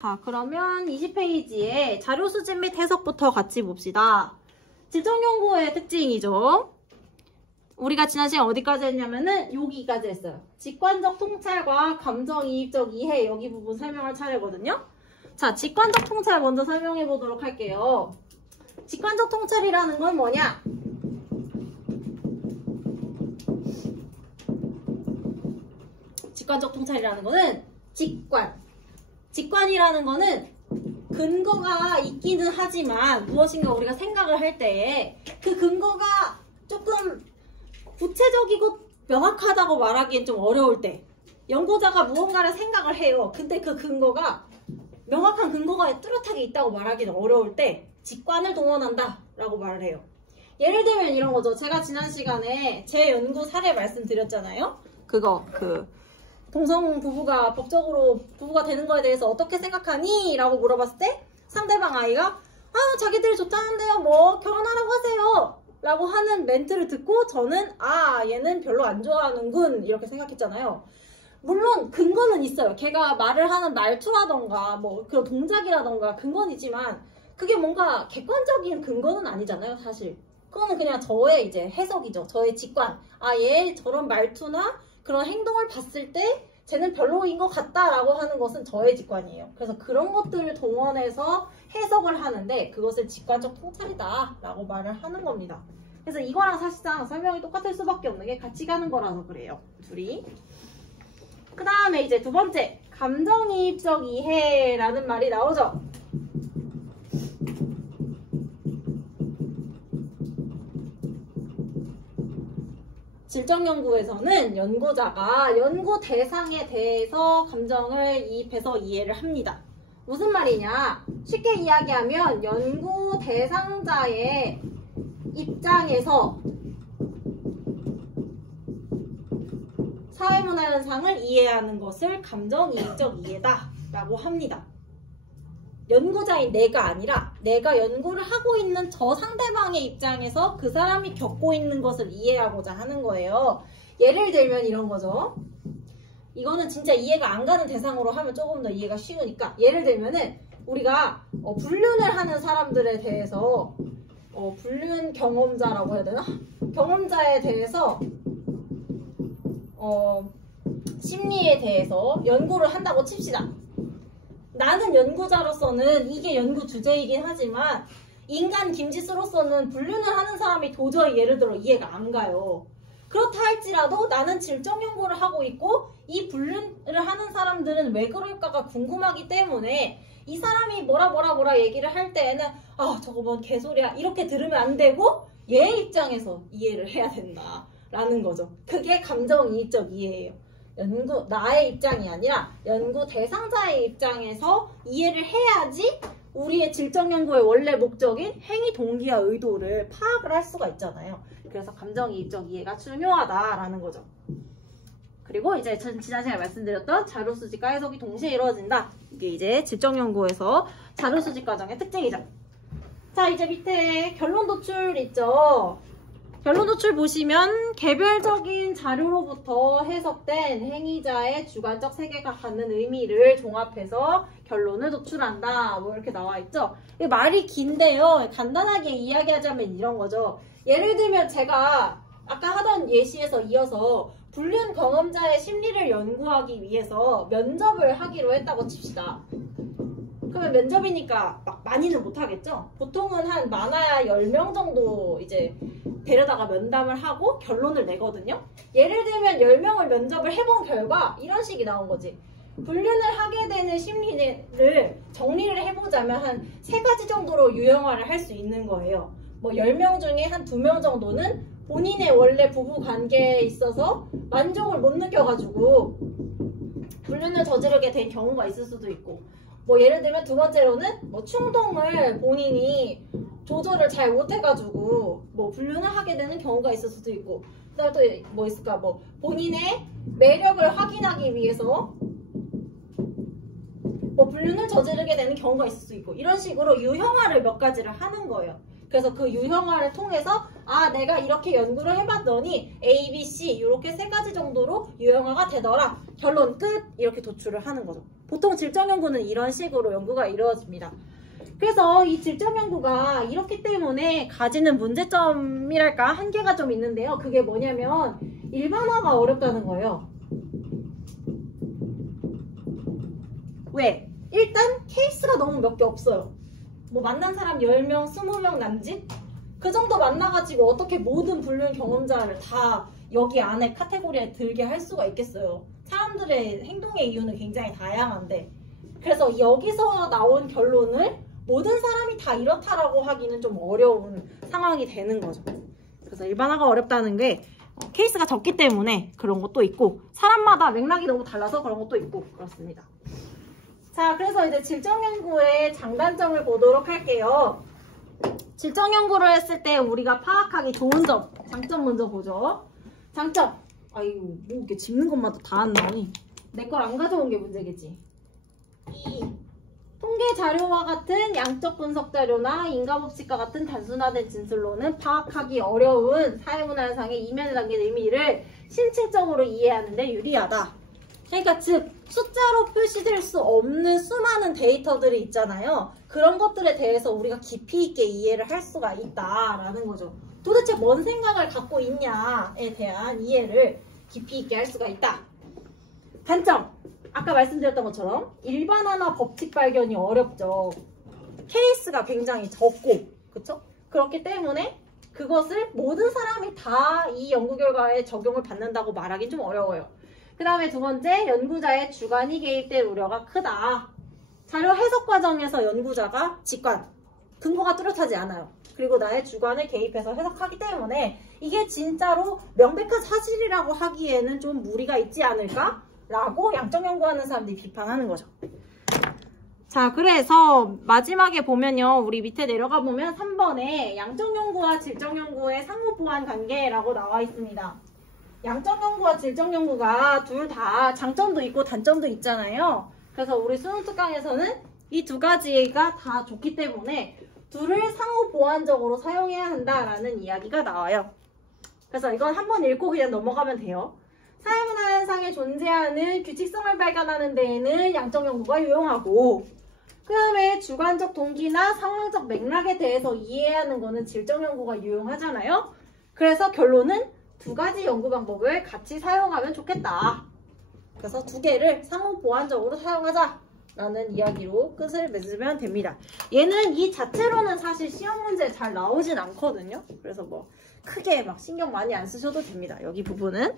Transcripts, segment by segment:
자, 그러면 20페이지에 자료 수집 및 해석부터 같이 봅시다. 질적연구의 특징이죠. 우리가 지난 시간 어디까지 했냐면은 여기까지 했어요. 직관적 통찰과 감정이입적 이해, 여기 부분 설명할 차례거든요. 자, 직관적 통찰 먼저 설명해 보도록 할게요. 직관적 통찰이라는 건 뭐냐? 직관적 통찰이라는 거는 직관이라는 거는 근거가 있기는 하지만 무엇인가 우리가 생각을 할 때에 그 근거가 조금 구체적이고 명확하다고 말하기엔 좀 어려울 때 연구자가 무언가를 생각을 해요. 근데 그 근거가 명확한 근거가 뚜렷하게 있다고 말하기는 어려울 때 직관을 동원한다 라고 말을 해요. 예를 들면 이런 거죠. 제가 지난 시간에 제 연구 사례 말씀드렸잖아요. 동성 부부가 법적으로 부부가 되는 거에 대해서 어떻게 생각하니? 라고 물어봤을 때 상대방 아이가 자기들이 좋다는데요. 뭐 결혼하라고 하세요. 라고 하는 멘트를 듣고 저는 얘는 별로 안 좋아하는군 이렇게 생각했잖아요. 물론 근거는 있어요. 걔가 말을 하는 말투라던가 뭐 그런 동작이라던가 근거는 있지만 그게 뭔가 객관적인 근거는 아니잖아요. 사실 그거는 그냥 저의 이제 해석이죠. 저의 직관. 얘 저런 말투나 그런 행동을 봤을 때 쟤는 별로인 것 같다라고 하는 것은 저의 직관이에요. 그래서 그런 것들을 동원해서 해석을 하는데 그것을 직관적 통찰이다 라고 말을 하는 겁니다. 그래서 이거랑 사실상 설명이 똑같을 수밖에 없는 게 같이 가는 거라서 그래요. 둘이. 그 다음에 이제 두 번째, 감정이입적 이해라는 말이 나오죠. 질적연구에서는 연구자가 연구 대상에 대해서 감정을 이입해서 이해를 합니다. 무슨 말이냐? 쉽게 이야기하면 연구 대상자의 입장에서 사회문화 현상을 이해하는 것을 감정이입적 이해다 라고 합니다. 연구자인 내가 아니라 내가 연구를 하고 있는 저 상대방의 입장에서 그 사람이 겪고 있는 것을 이해하고자 하는 거예요. 예를 들면 이런 거죠. 이거는 진짜 이해가 안 가는 대상으로 하면 조금 더 이해가 쉬우니까 예를 들면은 우리가 불륜을 하는 사람들에 대해서 불륜 경험자라고 해야 되나? 경험자에 대해서 심리에 대해서 연구를 한다고 칩시다. 나는 연구자로서는 이게 연구 주제이긴 하지만 인간 김지수로서는 불륜을 하는 사람이 도저히 예를 들어 이해가 안 가요. 그렇다 할지라도 나는 질적 연구를 하고 있고 이 불륜을 하는 사람들은 왜 그럴까가 궁금하기 때문에 이 사람이 뭐라 얘기를 할 때에는 저거 뭔 개소리야 이렇게 들으면 안 되고 얘 입장에서 이해를 해야 된다라는 거죠. 그게 감정이입적 이해예요. 나의 입장이 아니라 연구 대상자의 입장에서 이해를 해야지 우리의 질적 연구의 원래 목적인 행위 동기와 의도를 파악을 할 수가 있잖아요. 그래서 감정이입적 이해가 중요하다라는 거죠. 그리고 이제 지난 시간에 말씀드렸던 자료 수집과 해석이 동시에 이루어진다. 이게 이제 질적 연구에서 자료 수집 과정의 특징이죠. 자, 이제 밑에 결론 도출 있죠. 결론 도출 보시면 개별적인 자료로부터 해석된 행위자의 주관적 세계가 갖는 의미를 종합해서 결론을 도출한다. 뭐 이렇게 나와 있죠. 말이 긴데요. 간단하게 이야기하자면 이런 거죠. 예를 들면 제가 아까 하던 예시에서 이어서 불륜 경험자의 심리를 연구하기 위해서 면접을 하기로 했다고 칩시다. 그러면 면접이니까 막 많이는 못하겠죠? 보통은 한 많아야 10명 정도 이제 데려다가 면담을 하고 결론을 내거든요? 예를 들면 10명을 면접을 해본 결과 이런 식이 나온 거지. 불륜을 하게 되는 심리를 정리를 해보자면 한 3가지 정도로 유형화를 할 수 있는 거예요. 뭐 10명 중에 한 2명 정도는 본인의 원래 부부 관계에 있어서 만족을 못 느껴가지고 불륜을 저지르게 된 경우가 있을 수도 있고 뭐 예를 들면 두 번째로는 뭐 충동을 본인이 조절을 잘 못해가지고 뭐 불륜을 하게 되는 경우가 있을 수도 있고 그다음에 또 뭐 있을까 뭐 본인의 매력을 확인하기 위해서 뭐 불륜을 저지르게 되는 경우가 있을 수 있고 이런 식으로 유형화를 몇 가지를 하는 거예요. 그래서 그 유형화를 통해서 내가 이렇게 연구를 해봤더니 A, B, C 이렇게 3가지 정도로 유형화가 되더라. 결론 끝! 이렇게 도출을 하는 거죠. 보통 질적 연구는 이런 식으로 연구가 이루어집니다. 그래서 이 질적 연구가 이렇기 때문에 가지는 문제점이랄까 한계가 좀 있는데요. 그게 뭐냐면 일반화가 어렵다는 거예요. 왜? 일단 케이스가 너무 몇 개 없어요. 뭐 만난 사람 10명, 20명 남짓? 그 정도 만나가지고 어떻게 모든 불륜 경험자를 다 여기 안에 카테고리에 들게 할 수가 있겠어요. 사람들의 행동의 이유는 굉장히 다양한데, 그래서 여기서 나온 결론을 모든 사람이 다 이렇다라고 하기는 좀 어려운 상황이 되는 거죠. 그래서 일반화가 어렵다는 게 케이스가 적기 때문에 그런 것도 있고, 사람마다 맥락이 너무 달라서 그런 것도 있고 그렇습니다. 자, 그래서 이제 질적 연구의 장단점을 보도록 할게요. 질적 연구를 했을 때 우리가 파악하기 좋은 점, 장점 먼저 보죠. 장점. 아이고, 뭐 이렇게 짚는 것마다 다 안 나오니. 내 걸 안 가져온 게 문제겠지. 이 통계 자료와 같은 양적 분석 자료나 인과법칙과 같은 단순화된 진술로는 파악하기 어려운 사회문화상의 이면에 담긴 의미를 심층적으로 이해하는 데 유리하다. 그러니까 즉 숫자로 표시될 수 없는 수많은 데이터들이 있잖아요. 그런 것들에 대해서 우리가 깊이 있게 이해를 할 수가 있다라는 거죠. 도대체 뭔 생각을 갖고 있냐에 대한 이해를 깊이 있게 할 수가 있다. 단점! 아까 말씀드렸던 것처럼 일반화나 법칙 발견이 어렵죠. 케이스가 굉장히 적고, 그쵸? 그렇기 때문에 그것을 모든 사람이 다 이 연구 결과에 적용을 받는다고 말하기 좀 어려워요. 그 다음에 두 번째, 연구자의 주관이 개입될 우려가 크다. 자료 해석 과정에서 연구자가 직관, 근거가 뚜렷하지 않아요. 그리고 나의 주관을 개입해서 해석하기 때문에 이게 진짜로 명백한 사실이라고 하기에는 좀 무리가 있지 않을까? 라고 양적 연구하는 사람들이 비판하는 거죠. 자, 그래서 마지막에 보면요. 우리 밑에 내려가 보면 3번에 양적 연구와 질적 연구의 상호 보완 관계라고 나와 있습니다. 양적 연구와 질적 연구가 둘 다 장점도 있고 단점도 있잖아요. 그래서 우리 수능 특강에서는 이 두 가지가 다 좋기 때문에 둘을 상호 보완적으로 사용해야 한다라는 이야기가 나와요. 그래서 이건 한번 읽고 그냥 넘어가면 돼요. 사회문화 현상에 존재하는 규칙성을 발견하는 데에는 양적 연구가 유용하고, 그 다음에 주관적 동기나 상황적 맥락에 대해서 이해하는 거는 질적 연구가 유용하잖아요. 그래서 결론은 두 가지 연구 방법을 같이 사용하면 좋겠다. 그래서 두 개를 상호 보완적으로 사용하자라는 이야기로 끝을 맺으면 됩니다. 얘는 이 자체로는 사실 시험 문제에 잘 나오진 않거든요. 그래서 뭐 크게 막 신경 많이 안 쓰셔도 됩니다. 여기 부분은.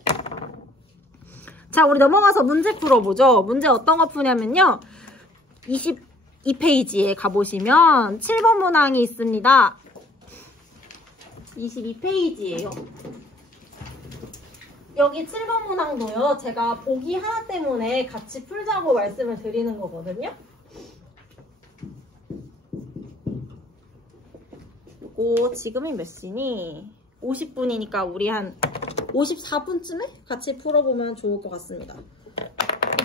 자, 우리 넘어가서 문제 풀어보죠. 문제 어떤 거 푸냐면요. 22페이지에 가보시면 7번 문항이 있습니다. 22페이지예요. 여기 7번 문항도요. 제가 보기 하나 때문에 같이 풀자고 말씀을 드리는 거거든요. 요거 지금이 몇 시니? 50분이니까 우리 한 54분쯤에 같이 풀어보면 좋을 것 같습니다.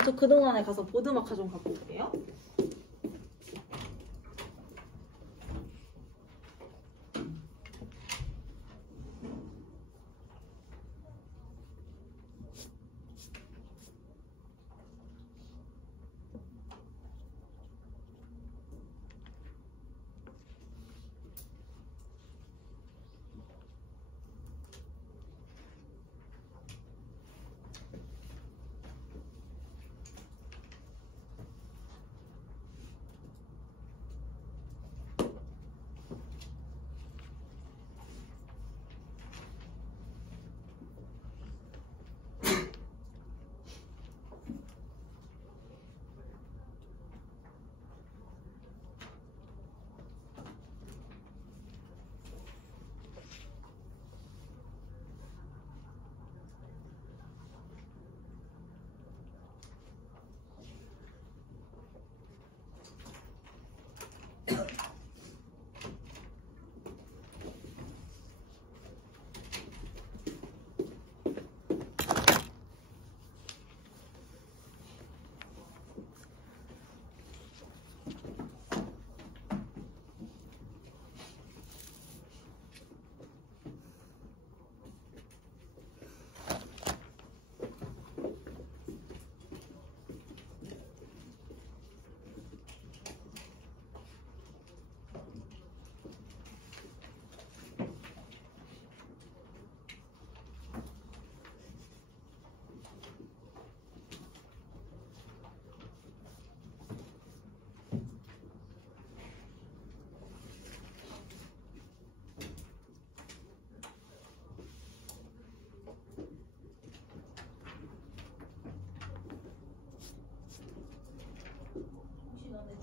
저 그동안에 가서 보드마카 좀 갖고 올게요.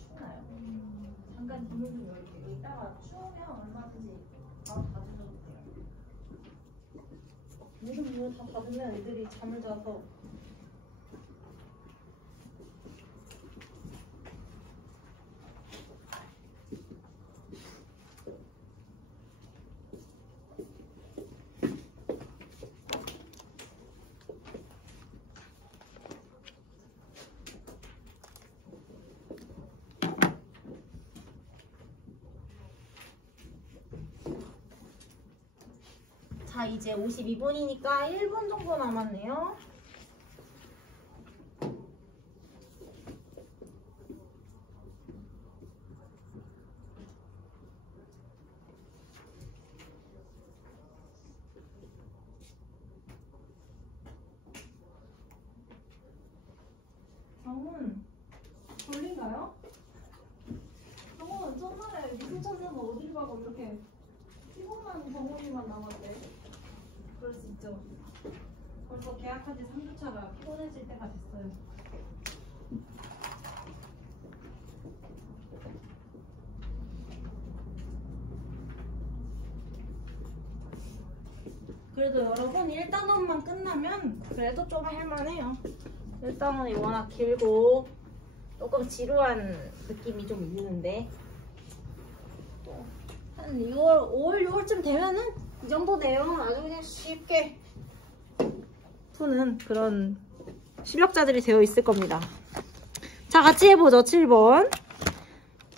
춥나요? 잠깐 문을 좀 열게요. 이따가 추우면 얼마든지 바로 닫으셔도 돼요. 모든 문을 다 닫으면 애들이 잠을 자서 자, 이제 52분이니까 1분 정도 남았네요. 정훈, 졸린가요? 정훈, 전날에 무슨 천사는 어디로 가고 이렇게 피곤한 정훈이만 남았대. 그럴 수 있죠. 벌써 계약한 지 3주차가 피곤해질 때가 됐어요. 그래도 여러분 1단원만 끝나면 그래도 좀 할만해요. 1단원이 워낙 길고 조금 지루한 느낌이 좀 있는데 또 한 6월, 5월, 6월쯤 되면은 이 정도 내용은 아주 그냥 쉽게 푸는 그런 실력자들이 되어 있을 겁니다. 자, 같이 해보죠. 7번.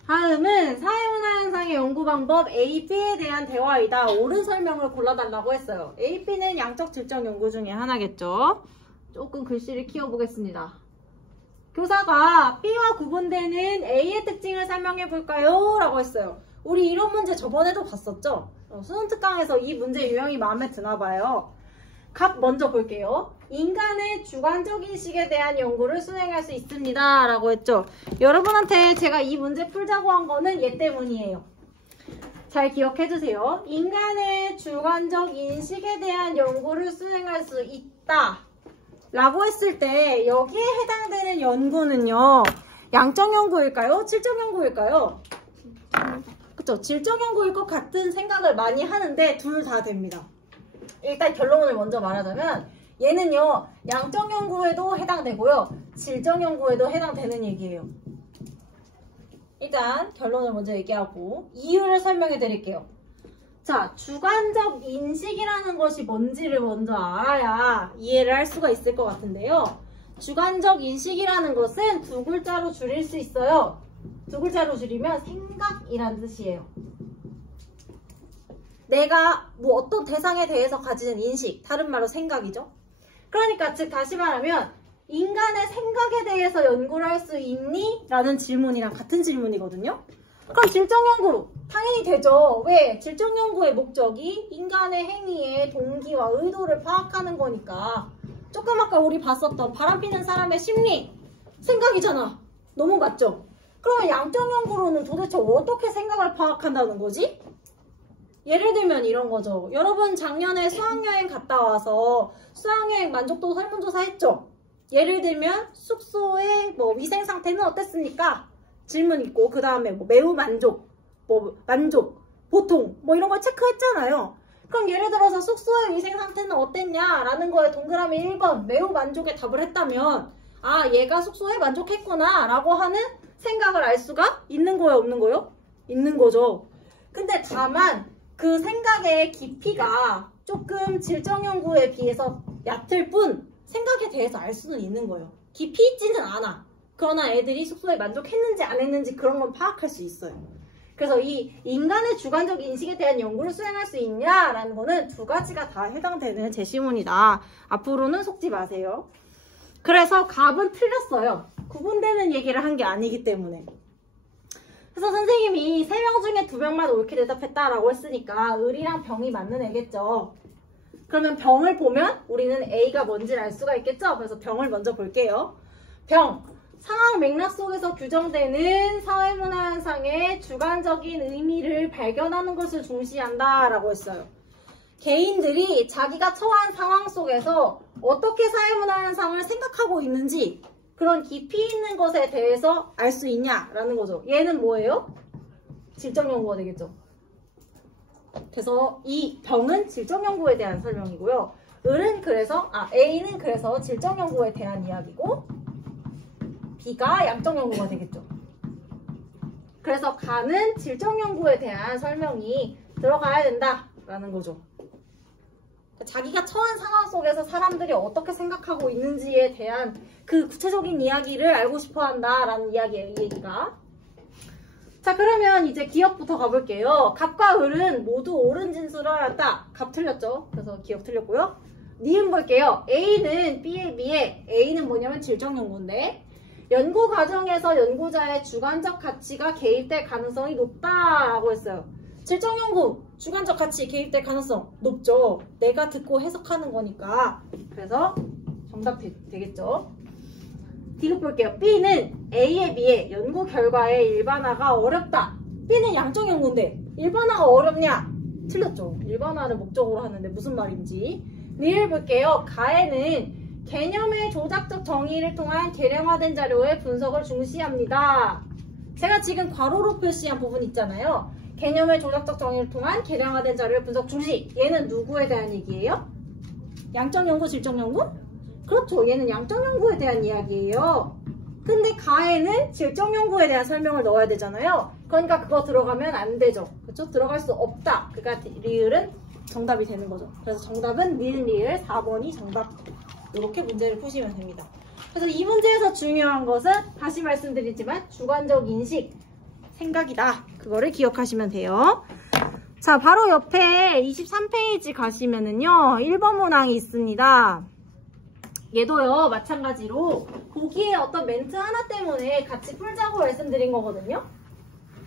다음은 사회문화 현상의 연구 방법 AP에 대한 대화이다. 옳은 설명을 골라달라고 했어요. AP는 양적 질적 연구 중에 하나겠죠. 조금 글씨를 키워보겠습니다. 교사가 B와 구분되는 A의 특징을 설명해 볼까요? 라고 했어요. 우리 이런 문제 저번에도 봤었죠? 수능 특강에서 이 문제 유형이 마음에 드나 봐요. 각 먼저 볼게요. 인간의 주관적 인식에 대한 연구를 수행할 수 있습니다. 라고 했죠. 여러분한테 제가 이 문제 풀자고 한 거는 얘 때문이에요. 잘 기억해 주세요. 인간의 주관적 인식에 대한 연구를 수행할 수 있다. 라고 했을 때 여기에 해당되는 연구는요. 양적 연구일까요? 질적 연구일까요? 그쵸? 질적 연구일 것 같은 생각을 많이 하는데 둘 다 됩니다. 일단 결론을 먼저 말하자면 얘는요. 양적 연구에도 해당되고요. 질적 연구에도 해당되는 얘기예요. 일단 결론을 먼저 얘기하고 이유를 설명해 드릴게요. 자, 주관적 인식이라는 것이 뭔지를 먼저 알아야 이해를 할 수가 있을 것 같은데요. 주관적 인식이라는 것은 두 글자로 줄일 수 있어요. 두 글자로 줄이면 생각이라는 뜻이에요. 내가 뭐 어떤 대상에 대해서 가지는 인식, 다른 말로 생각이죠. 그러니까 즉 다시 말하면 인간의 생각에 대해서 연구를 할 수 있니? 라는 질문이랑 같은 질문이거든요. 그럼 질적 연구 당연히 되죠. 왜? 질적 연구의 목적이 인간의 행위의 동기와 의도를 파악하는 거니까. 조금 아까 우리 봤었던 바람피는 사람의 심리, 생각이잖아. 너무 맞죠? 그러면 양적 연구로는 도대체 어떻게 생각을 파악한다는 거지? 예를 들면 이런 거죠. 여러분 작년에 수학여행 갔다 와서 수학여행 만족도 설문조사 했죠? 예를 들면 숙소의 뭐 위생 상태는 어땠습니까? 질문 있고 그 다음에 뭐 매우 만족, 뭐 만족, 보통 뭐 이런 걸 체크했잖아요. 그럼 예를 들어서 숙소의 위생 상태는 어땠냐라는 거에 동그라미 1번 매우 만족에 답을 했다면 아 얘가 숙소에 만족했구나 라고 하는 생각을 알 수가 있는 거예요? 없는 거예요? 있는 거죠. 근데 다만 그 생각의 깊이가 조금 질적 연구에 비해서 얕을 뿐 생각에 대해서 알 수는 있는 거예요. 깊이 있지는 않아. 그러나 애들이 숙소에 만족했는지 안 했는지 그런 건 파악할 수 있어요. 그래서 이 인간의 주관적 인식에 대한 연구를 수행할 수 있냐라는 거는 두 가지가 다 해당되는 제시문이다. 앞으로는 속지 마세요. 그래서 갑은 틀렸어요. 구분되는 얘기를 한 게 아니기 때문에. 그래서 선생님이 3명 중에 2명만 옳게 대답했다라고 했으니까 을이랑 병이 맞는 애겠죠. 그러면 병을 보면 우리는 A가 뭔지를 알 수가 있겠죠. 그래서 병을 먼저 볼게요. 병. 상황 맥락 속에서 규정되는 사회문화 현상의 주관적인 의미를 발견하는 것을 중시한다 라고 했어요. 개인들이 자기가 처한 상황 속에서 어떻게 사회문화 현상을 생각하고 있는지 그런 깊이 있는 것에 대해서 알 수 있냐라는 거죠. 얘는 뭐예요? 질적 연구가 되겠죠. 그래서 이 병은 질적 연구에 대한 설명이고요. A는 그래서 질적 연구에 대한 이야기고 B가 양적 연구가 되겠죠. 그래서 간은 질적 연구에 대한 설명이 들어가야 된다라는 거죠. 자기가 처한 상황 속에서 사람들이 어떻게 생각하고 있는지에 대한 그 구체적인 이야기를 알고 싶어 한다라는 이야기예요, 이 얘기가. 자, 그러면 이제 기억부터 가볼게요. 갑과 을은 모두 옳은 진술을 하였다. 갑 틀렸죠? 그래서 기억 틀렸고요. 니은 볼게요. A는 B에 비해 A는 뭐냐면 질적 연구인데 연구 과정에서 연구자의 주관적 가치가 개입될 가능성이 높다라고 했어요. 질적 연구, 주관적 가치 개입될 가능성 높죠. 내가 듣고 해석하는 거니까. 그래서 정답 되겠죠. 디귿 볼게요. B는 A에 비해 연구 결과의 일반화가 어렵다. B는 양적 연구인데 일반화가 어렵냐? 틀렸죠. 일반화를 목적으로 하는데 무슨 말인지. 니을 볼게요. 가에는 개념의 조작적 정의를 통한 계량화된 자료의 분석을 중시합니다. 제가 지금 괄호로 표시한 부분 있잖아요. 개념의 조작적 정의를 통한 계량화된 자료의 분석 중시. 얘는 누구에 대한 얘기예요? 양적 연구, 질적 연구? 그렇죠. 얘는 양적 연구에 대한 이야기예요. 근데 가에는 질적 연구에 대한 설명을 넣어야 되잖아요. 그러니까 그거 들어가면 안 되죠. 그렇죠? 들어갈 수 없다. 그러니까 리을은 정답이 되는 거죠. 그래서 정답은 리을 4번이 정답. 이렇게 문제를 푸시면 됩니다. 그래서 이 문제에서 중요한 것은 다시 말씀드리지만 주관적 인식, 생각이다. 그거를 기억하시면 돼요. 자, 바로 옆에 23페이지 가시면은요. 1번 문항이 있습니다. 얘도요. 마찬가지로 보기에 어떤 멘트 하나 때문에 같이 풀자고 말씀드린 거거든요.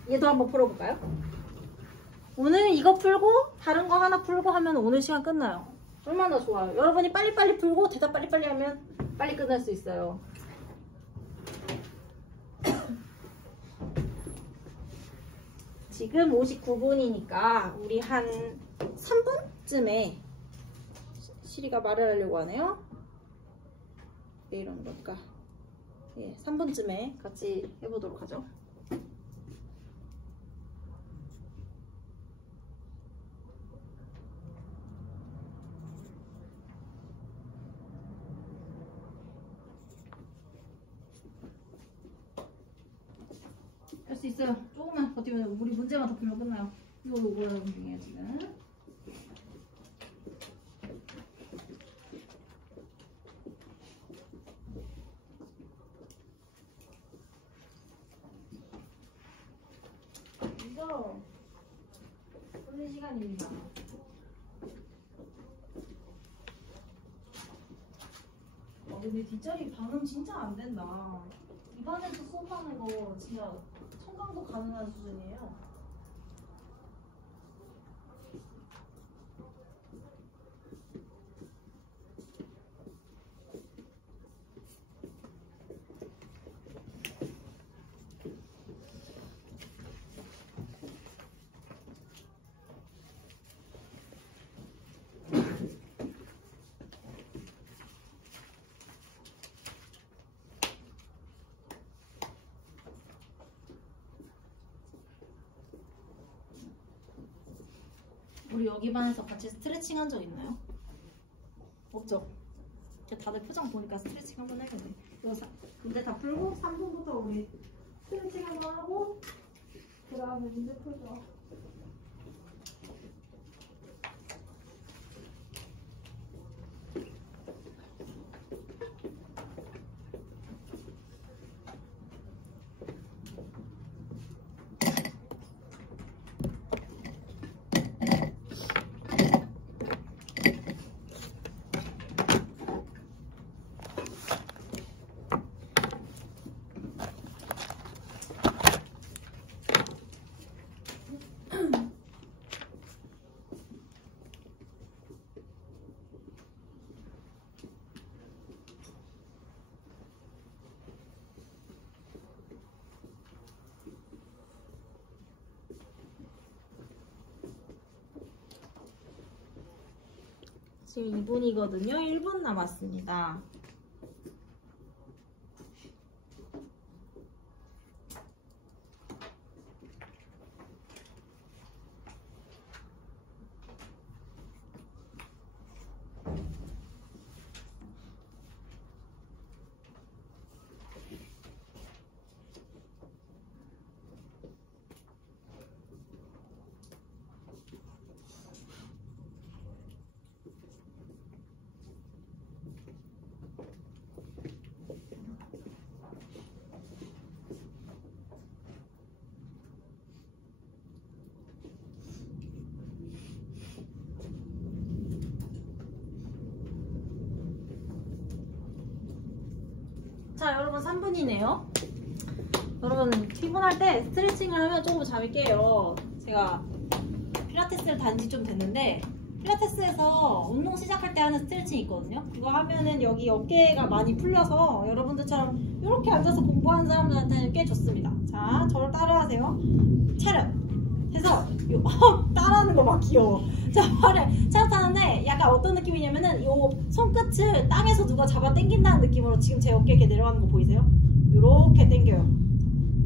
얘도 한번 풀어볼까요? 오늘 이거 풀고 다른 거 하나 풀고 하면 오늘 시간 끝나요. 얼마나 좋아요. 여러분이 빨리빨리 풀고 대답 빨리빨리 하면 빨리 끝날 수 있어요. 지금 59분이니까 우리 한 3분쯤에 시리가 말을 하려고 하네요. 왜 이러는 걸까? 예, 3분쯤에 같이 해보도록 하죠. 할 수 있어요. 조금만 버티면 우리 문제만 더 풀면 끝나요. 이거 하는 중이에요 지금. 이거 풀린 시간입니다. 근데 뒷자리 반응 진짜 안 된다. 입안에서 수업하는 거 진짜 청강도 가능한 수준이에요. 우리 여기 반에서 같이 스트레칭 한 적 있나요? 없죠? 다들 표정 보니까 스트레칭 한번 해야겠네. 문제 다 풀고 3분부터 우리 스트레칭 한번 하고 그 다음에 문제 풀죠. 지금 2분이거든요. 1분 남았습니다. 남은 3분이네요. 여러분 피곤할 때 스트레칭을 하면 조금 잠이 깨요. 제가 필라테스를 다닌 지 좀 됐는데 필라테스에서 운동 시작할 때 하는 스트레칭이 있거든요. 그거 하면은 여기 어깨가 많이 풀려서 여러분들처럼 이렇게 앉아서 공부하는 사람들한테는 꽤 좋습니다. 자, 저를 따라하세요. 차렷 해서 따라하는 거 막 귀여워. 자, 차렷하는데 약간 어떤 느낌이냐면은 요 손끝을 땅에서 누가 잡아 당긴다는 느낌으로 지금 제 어깨 이렇게 내려가는 거 보이세요? 요렇게 당겨요.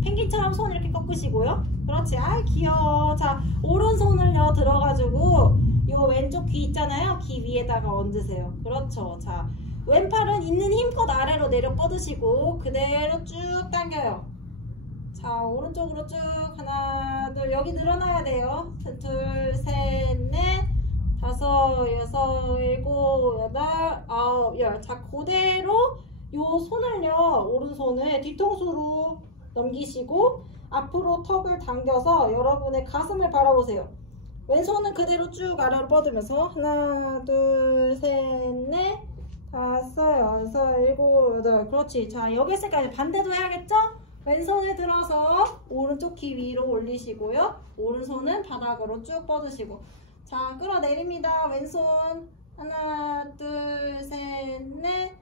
펭귄처럼 손 이렇게 꺾으시고요. 그렇지. 아, 귀여워. 자, 오른손을요 들어가지고 요 왼쪽 귀 있잖아요. 귀 위에다가 얹으세요. 그렇죠. 자, 왼팔은 있는 힘껏 아래로 내려 뻗으시고 그대로 쭉 당겨요. 자, 오른쪽으로 쭉 하나, 둘, 여기 늘어나야 돼요. 둘, 셋, 넷, 다섯, 여섯, 일곱, 여덟, 아홉, 열. 자, 그대로 요 손을요, 오른손을 뒤통수로 넘기시고 앞으로 턱을 당겨서 여러분의 가슴을 바라보세요. 왼손은 그대로 쭉 아래로 뻗으면서 하나, 둘, 셋, 넷, 다섯, 여섯, 일곱, 여덟. 그렇지. 자, 여기 있을까요? 반대도 해야겠죠? 왼손을 들어서 오른쪽 귀 위로 올리시고요. 오른손은 바닥으로 쭉 뻗으시고. 자, 끌어내립니다. 왼손 하나, 둘, 셋, 넷,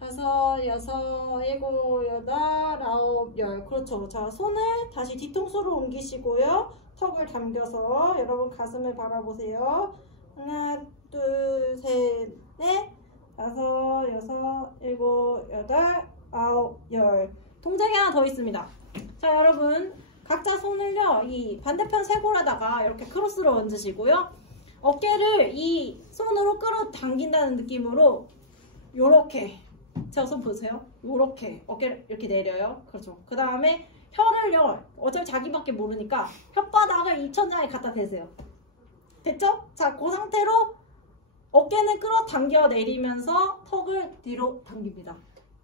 다섯, 여섯, 일곱, 여덟, 아홉, 열. 그렇죠. 자, 손을 다시 뒤통수로 옮기시고요. 턱을 당겨서 여러분 가슴을 바라보세요. 하나, 둘, 셋, 넷, 다섯, 여섯, 일곱, 여덟, 아홉, 열. 동작이 하나 더 있습니다. 자, 여러분 각자 손을요 이 반대편 쇄골에다가 이렇게 크로스로 얹으시고요. 어깨를 이 손으로 끌어당긴다는 느낌으로 요렇게, 제 손 보세요. 요렇게 어깨를 이렇게 내려요. 그렇죠. 그 다음에 혀를요, 어차피 자기밖에 모르니까 혓바닥을 입천장에 갖다 대세요. 됐죠? 자, 그 상태로 어깨는 끌어당겨 내리면서 턱을 뒤로 당깁니다.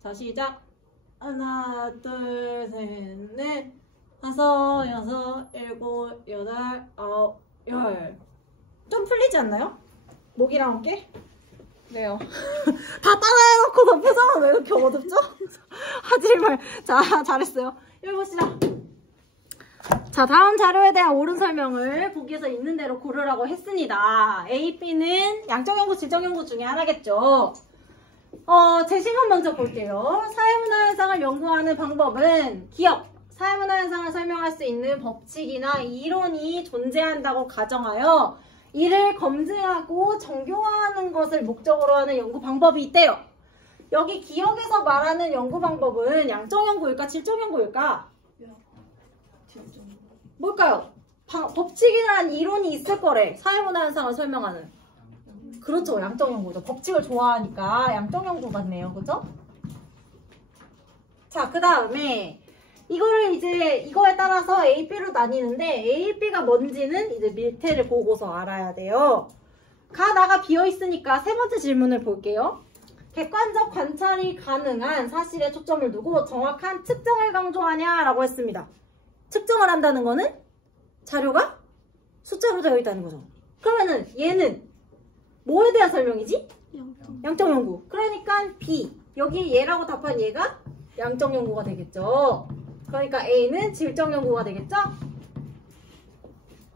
자, 시작. 하나, 둘, 셋, 넷, 다섯, 여섯, 일곱, 여덟, 아홉, 열. 좀 풀리지 않나요? 목이랑 어깨? 네요. 다 따라해놓고서 표정은 왜 이렇게 어둡죠? 하지 말. 자, 잘했어요. 여기 보시죠. 자, 다음 자료에 대한 옳은 설명을 보기에서 있는 대로 고르라고 했습니다. A, B는 양적연구, 질적연구 중에 하나겠죠. 제시문 먼저 볼게요. 사회문화 현상을 연구하는 방법은 기억, 사회문화 현상을 설명할 수 있는 법칙이나 이론이 존재한다고 가정하여 이를 검증하고 정교화하는 것을 목적으로 하는 연구 방법이 있대요. 여기 기억에서 말하는 연구 방법은 양적 연구일까, 질적 연구일까? 뭘까요? 법칙이라는 이론이 있을 거래. 사회문화 현상을 설명하는. 그렇죠. 양적 연구죠. 법칙을 좋아하니까 양적 연구 같네요. 그죠? 자, 그 다음에 이거를 이제 이거에 따라서 A, B로 나뉘는데 A, B가 뭔지는 이제 밑에를 보고서 알아야 돼요. 나가 비어있으니까 세 번째 질문을 볼게요. 객관적 관찰이 가능한 사실에 초점을 두고 정확한 측정을 강조하냐 라고 했습니다. 측정을 한다는 거는 자료가 숫자로 되어 있다는 거죠. 그러면은 얘는 뭐에 대한 설명이지? 양적 연구. 그러니까 B. 여기 얘라고 답한 얘가 양적 연구가 되겠죠. 그러니까 A는 질적 연구가 되겠죠?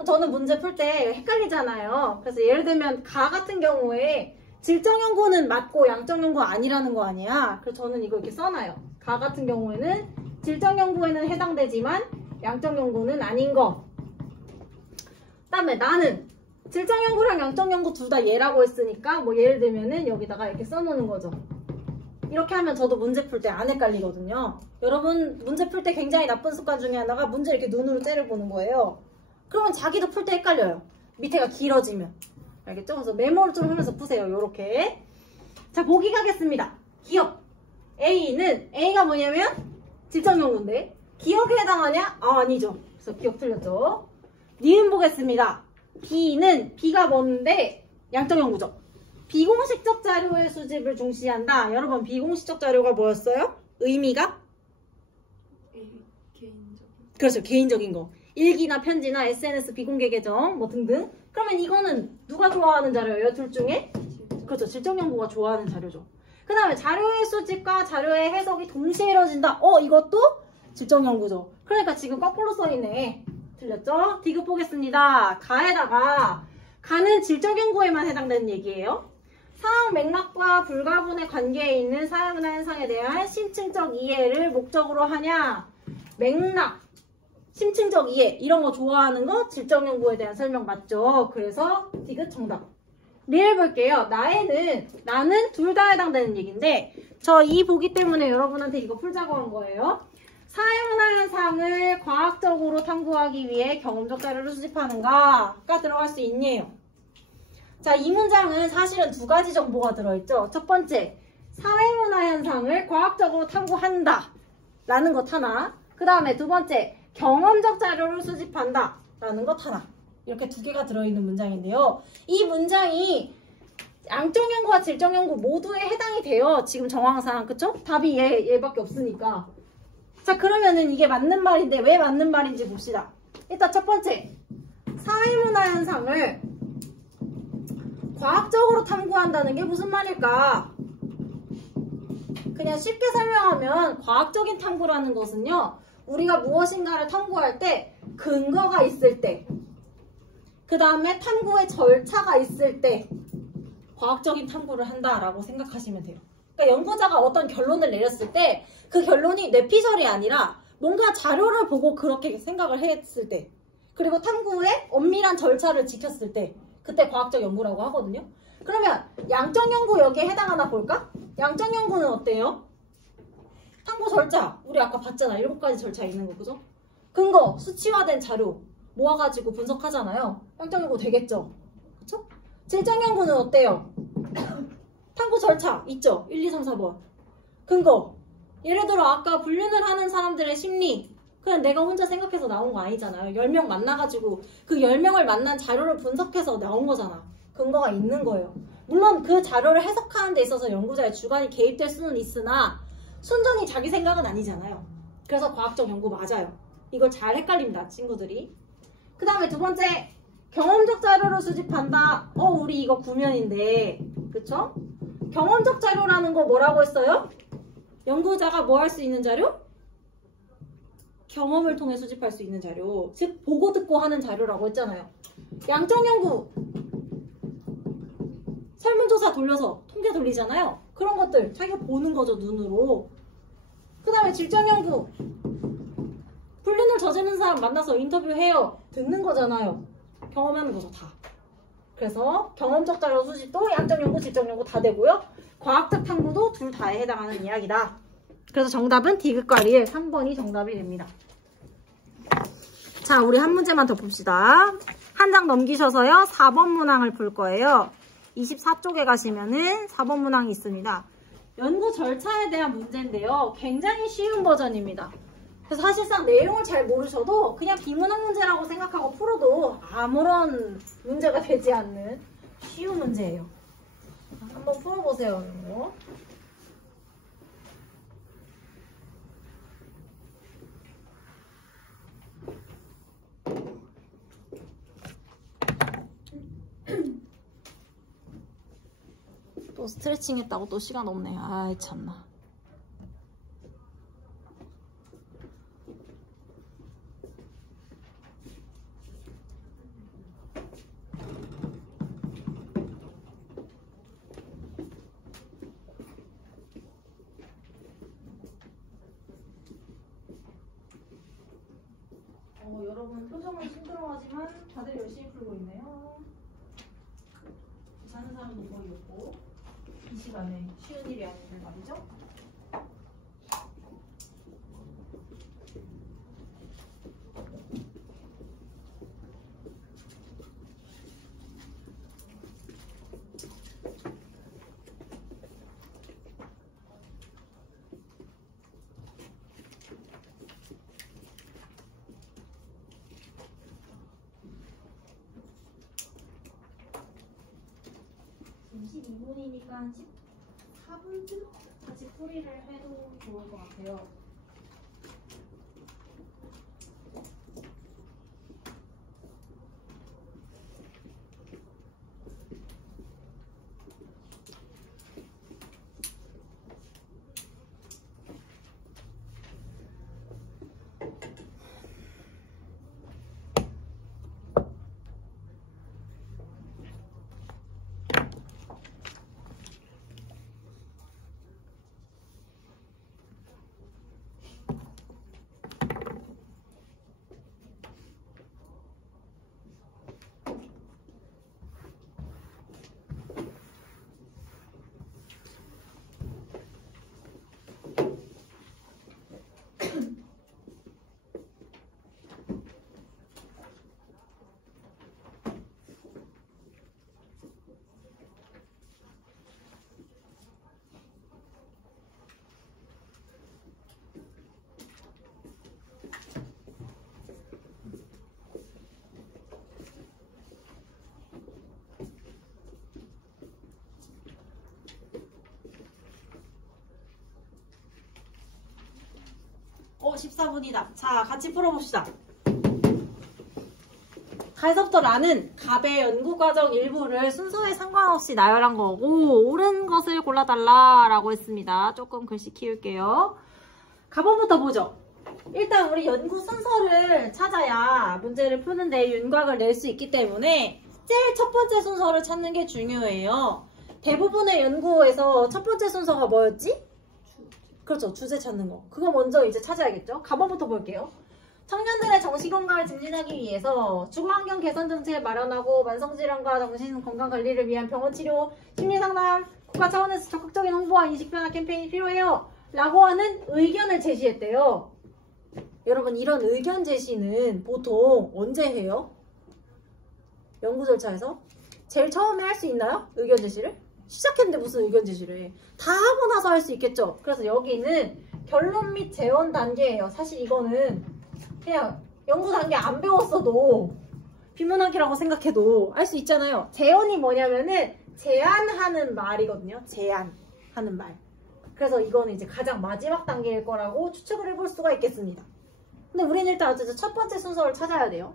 저는 문제 풀 때 헷갈리잖아요. 그래서 예를 들면 가 같은 경우에 질적 연구는 맞고 양적 연구 아니라는 거 아니야. 그래서 저는 이거 이렇게 써놔요. 가 같은 경우에는 질적 연구에는 해당되지만 양적 연구는 아닌 거. 그다음에 나는 질적 연구랑 양적 연구 둘 다 얘라고 했으니까 뭐 예를 들면은 여기다가 이렇게 써놓는 거죠. 이렇게 하면 저도 문제 풀 때 안 헷갈리거든요. 여러분 문제 풀 때 굉장히 나쁜 습관 중에 하나가 문제 이렇게 눈으로 째려보는 거예요. 그러면 자기도 풀 때 헷갈려요. 밑에가 길어지면. 알겠죠? 그래서 메모를 좀 하면서 푸세요. 요렇게. 자, 보기 가겠습니다. 기억. A가 뭐냐면 질적 연구인데 기억에 해당하냐? 아니죠. 그래서 기억 틀렸죠. 니은 보겠습니다. B가 뭔데 양적 연구죠. 비공식적 자료의 수집을 중시한다. 여러분 비공식적 자료가 뭐였어요? 의미가? 개인적인. 그렇죠. 개인적인 거. 일기나 편지나 SNS 비공개 계정 뭐 등등. 그러면 이거는 누가 좋아하는 자료예요? 둘 중에? 그렇죠. 질적 연구가 좋아하는 자료죠. 그 다음에 자료의 수집과 자료의 해석이 동시에 이루어진다. 이것도 질적 연구죠. 그러니까 지금 거꾸로 써있네. 틀렸죠? 디귿 보겠습니다. 가는 질적 연구에만 해당되는 얘기예요. 상황 맥락과 불가분의 관계에 있는 사회문화 현상에 대한 심층적 이해를 목적으로 하냐. 맥락, 심층적 이해 이런 거 좋아하는 거 질적 연구에 대한 설명 맞죠? 그래서 디귿 정답. 리을 볼게요. 나는 둘 다 해당되는 얘기인데 저 이 보기 때문에 여러분한테 이거 풀자고 한 거예요. 사회문화 현상을 과학적으로 탐구하기 위해 경험적 자료를 수집하는가가 들어갈 수 있네요. 자, 이 문장은 사실은 두 가지 정보가 들어있죠. 첫 번째, 사회문화 현상을 과학적으로 탐구한다 라는 것 하나. 그 다음에 두 번째, 경험적 자료를 수집한다 라는 것 하나. 이렇게 두 개가 들어있는 문장인데요. 이 문장이 양적 연구와 질적 연구 모두에 해당이 돼요. 지금 정황상. 그쵸? 답이 얘밖에 없으니까. 자, 그러면은 이게 맞는 말인데 왜 맞는 말인지 봅시다. 일단 첫 번째, 사회문화 현상을 과학적으로 탐구한다는 게 무슨 말일까? 그냥 쉽게 설명하면 과학적인 탐구라는 것은요, 우리가 무엇인가를 탐구할 때 근거가 있을 때, 그 다음에 탐구의 절차가 있을 때 과학적인 탐구를 한다라고 생각하시면 돼요. 그러니까 연구자가 어떤 결론을 내렸을 때 그 결론이 뇌피셜이 아니라 뭔가 자료를 보고 그렇게 생각을 했을 때, 그리고 탐구의 엄밀한 절차를 지켰을 때, 그때 과학적 연구라고 하거든요. 그러면 양적 연구 여기에 해당하나 볼까? 양적 연구는 어때요? 탐구 절차, 우리 아까 봤잖아. 7가지 절차 있는 거, 그죠? 근거, 수치화된 자료 모아가지고 분석하잖아요. 양적 연구 되겠죠? 그쵸? 질적 연구는 어때요? 탐구 절차 있죠? 1, 2, 3, 4번. 근거. 예를 들어 아까 불륜을 하는 사람들의 심리, 그냥 내가 혼자 생각해서 나온 거 아니잖아요. 10명 만나가지고 그 10명을 만난 자료를 분석해서 나온 거잖아. 근거가 있는 거예요. 물론 그 자료를 해석하는 데 있어서 연구자의 주관이 개입될 수는 있으나 순전히 자기 생각은 아니잖아요. 그래서 과학적 연구 맞아요. 이걸 잘 헷갈립니다, 친구들이. 그 다음에 두 번째, 경험적 자료를 수집한다. 우리 이거 구면인데, 그쵸? 경험적 자료라는 거 뭐라고 했어요? 연구자가 뭐 할 수 있는 자료? 경험을 통해 수집할 수 있는 자료. 즉, 보고 듣고 하는 자료라고 했잖아요. 양적 연구. 설문조사 돌려서 통계 돌리잖아요. 그런 것들 자기가 보는 거죠, 눈으로. 그 다음에 질적 연구. 불륜을 저지르는 사람 만나서 인터뷰해요. 듣는 거잖아요. 경험하는 거죠, 다. 그래서 경험적 자료 수집도 양적 연구, 질적 연구 다 되고요. 과학적 탐구도 둘 다에 해당하는 이야기다. 그래서 정답은 디귿과 리을 3번이 정답이 됩니다. 자, 우리 한 문제만 더 봅시다. 한 장 넘기셔서요. 4번 문항을 볼 거예요. 24쪽에 가시면은 4번 문항이 있습니다. 연구 절차에 대한 문제인데요. 굉장히 쉬운 버전입니다. 그래서 사실상 내용을 잘 모르셔도 그냥 비문학 문제라고 생각하고 풀어도 아무런 문제가 되지 않는 쉬운 문제예요. 한번 풀어보세요. 이거. 또 스트레칭 했다고 또 시간 없네. 아이 참나. 여러분 표정은 힘들어하지만 다들 열심히 풀고 있네요. 자는 사람도 거의 없고 이 시간에 쉬운 일이 아닌데 말이죠. 한 14분쯤 같이 풀이를 해도 좋을 것 같아요. 14분이다. 자, 같이 풀어봅시다. 가에서부터 라는 갑의 연구과정 일부를 순서에 상관없이 나열한 거고 옳은 것을 골라달라라고 했습니다. 조금 글씨 키울게요. 갑원부터 보죠. 일단 우리 연구 순서를 찾아야 문제를 푸는데 윤곽을 낼 수 있기 때문에 제일 첫 번째 순서를 찾는 게 중요해요. 대부분의 연구에서 첫 번째 순서가 뭐였지? 그렇죠. 주제 찾는 거. 그거 먼저 이제 찾아야겠죠. 갑원부터 볼게요. 청년들의 정신건강을 증진하기 위해서 주거환경 개선 정책을 마련하고 만성질환과 정신건강관리를 위한 병원치료, 심리상담, 국가 차원에서 적극적인 홍보와 인식변화 캠페인이 필요해요. 라고 하는 의견을 제시했대요. 여러분 이런 의견 제시는 보통 언제 해요? 연구 절차에서? 제일 처음에 할 수 있나요? 의견 제시를? 시작했는데 무슨 의견 제시를 해. 다 하고 나서 할 수 있겠죠? 그래서 여기는 결론 및 재원 단계예요. 사실 이거는 그냥 연구 단계 안 배웠어도 비문학이라고 생각해도 알 수 있잖아요. 재원이 뭐냐면은 제안하는 말이거든요. 제안하는 말. 그래서 이거는 이제 가장 마지막 단계일 거라고 추측을 해볼 수가 있겠습니다. 근데 우리는 일단 어쨌든 첫 번째 순서를 찾아야 돼요.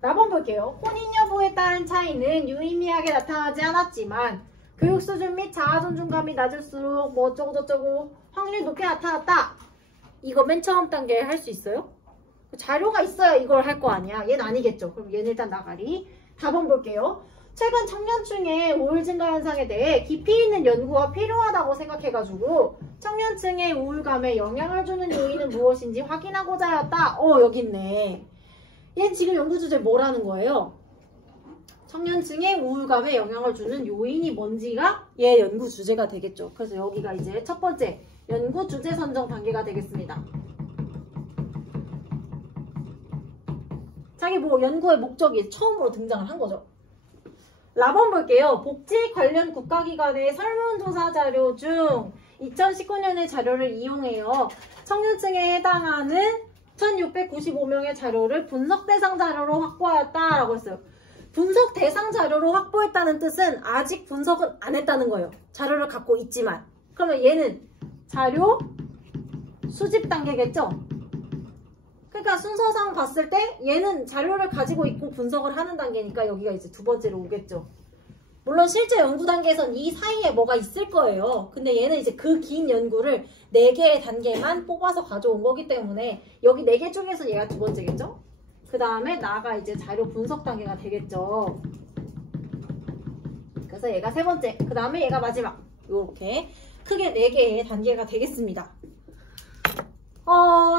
나번 볼게요. 혼인 여부에 따른 차이는 유의미하게 나타나지 않았지만 교육 수준 및 자아 존중감이 낮을수록 뭐 어쩌고저쩌고 확률이 높게 나타났다. 이거 맨 처음 단계에 할 수 있어요? 자료가 있어야 이걸 할 거 아니야. 얘는 아니겠죠. 그럼 얘는 일단 나가리. 4번 볼게요. 최근 청년층의 우울 증가 현상에 대해 깊이 있는 연구가 필요하다고 생각해가지고 청년층의 우울감에 영향을 주는 요인은 무엇인지 확인하고자 하였다. 여기 있네. 얘는 지금 연구 주제 뭐라는 거예요? 청년층의 우울감에 영향을 주는 요인이 뭔지가 얘 연구 주제가 되겠죠. 그래서 여기가 이제 첫 번째 연구 주제 선정 단계가 되겠습니다. 자기 뭐 연구의 목적이 처음으로 등장을 한 거죠. 라번 볼게요. 복지 관련 국가기관의 설문조사 자료 중 2019년의 자료를 이용해요. 청년층에 해당하는 1695명의 자료를 분석 대상 자료로 확보하였다라고 했어요. 분석 대상 자료로 확보했다는 뜻은 아직 분석은 안 했다는 거예요. 자료를 갖고 있지만. 그러면 얘는 자료 수집 단계겠죠? 그러니까 순서상 봤을 때 얘는 자료를 가지고 있고 분석을 하는 단계니까 여기가 이제 두 번째로 오겠죠. 물론 실제 연구 단계에선 이 사이에 뭐가 있을 거예요. 근데 얘는 이제 그 긴 연구를 4개의 단계만 뽑아서 가져온 거기 때문에 여기 4개 중에서 얘가 두 번째겠죠? 그 다음에 나가 이제 자료 분석 단계가 되겠죠. 그래서 얘가 세 번째, 그 다음에 얘가 마지막. 이렇게 크게 4개의 단계가 되겠습니다.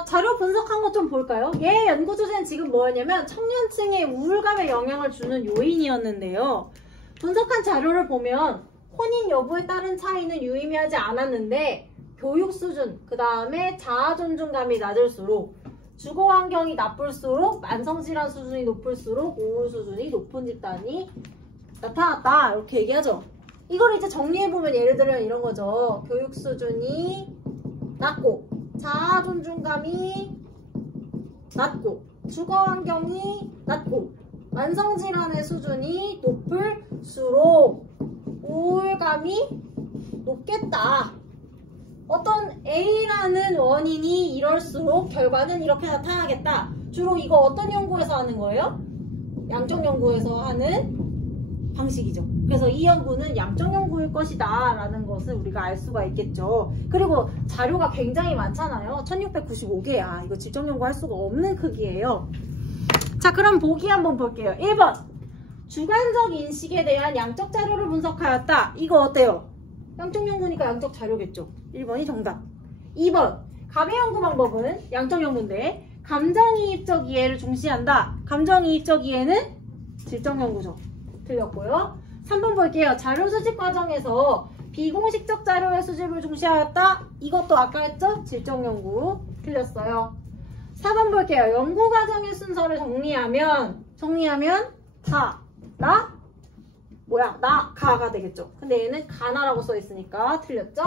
자료 분석한 것 좀 볼까요? 얘 연구 주제는 지금 뭐였냐면 청년층의 우울감에 영향을 주는 요인이었는데요. 분석한 자료를 보면 혼인 여부에 따른 차이는 유의미하지 않았는데 교육 수준, 그 다음에 자아 존중감이 낮을수록 주거 환경이 나쁠수록 만성질환 수준이 높을수록 우울 수준이 높은 집단이 나타났다. 이렇게 얘기하죠. 이걸 이제 정리해보면 예를 들면 이런 거죠. 교육 수준이 낮고 자아 존중감이 낮고 주거 환경이 낮고 만성질환의 수준이 높을수록 우울감이 높겠다. 어떤 A라는 원인이 이럴수록 결과는 이렇게 나타나겠다. 주로 이거 어떤 연구에서 하는 거예요? 양적 연구에서 하는 방식이죠. 그래서 이 연구는 양적 연구일 것이다 라는 것을 우리가 알 수가 있겠죠. 그리고 자료가 굉장히 많잖아요. 1695개야. 이거 질적 연구할 수가 없는 크기예요. 자, 그럼 보기 한번 볼게요. 1번 주관적 인식에 대한 양적 자료를 분석하였다. 이거 어때요? 양적 연구니까 양적 자료겠죠. 1번이 정답. 2번 갑의 연구 방법은 양적 연구인데 감정이입적 이해를 중시한다. 감정이입적 이해는 질적 연구죠. 틀렸고요. 3번 볼게요. 자료 수집 과정에서 비공식적 자료의 수집을 중시하였다. 이것도 아까 했죠? 질적 연구. 틀렸어요. 4번 볼게요. 연구 과정의 순서를 정리하면 가가 되겠죠. 근데 얘는 가나라고 써있으니까 틀렸죠?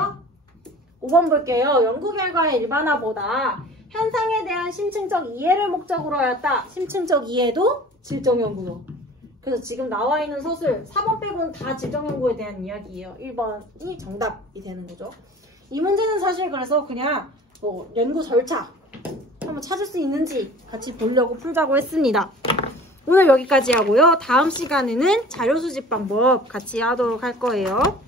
5번 볼게요. 연구 결과의 일반화보다 현상에 대한 심층적 이해를 목적으로 하였다. 심층적 이해도 질적 연구죠. 그래서 지금 나와 있는 서술 4번 빼고는 다 질적 연구에 대한 이야기예요. 1번이 정답이 되는 거죠. 이 문제는 사실 그래서 그냥 뭐 연구 절차 한번 찾을 수 있는지 같이 보려고 풀자고 했습니다. 오늘 여기까지 하고요. 다음 시간에는 자료 수집 방법 같이 하도록 할 거예요.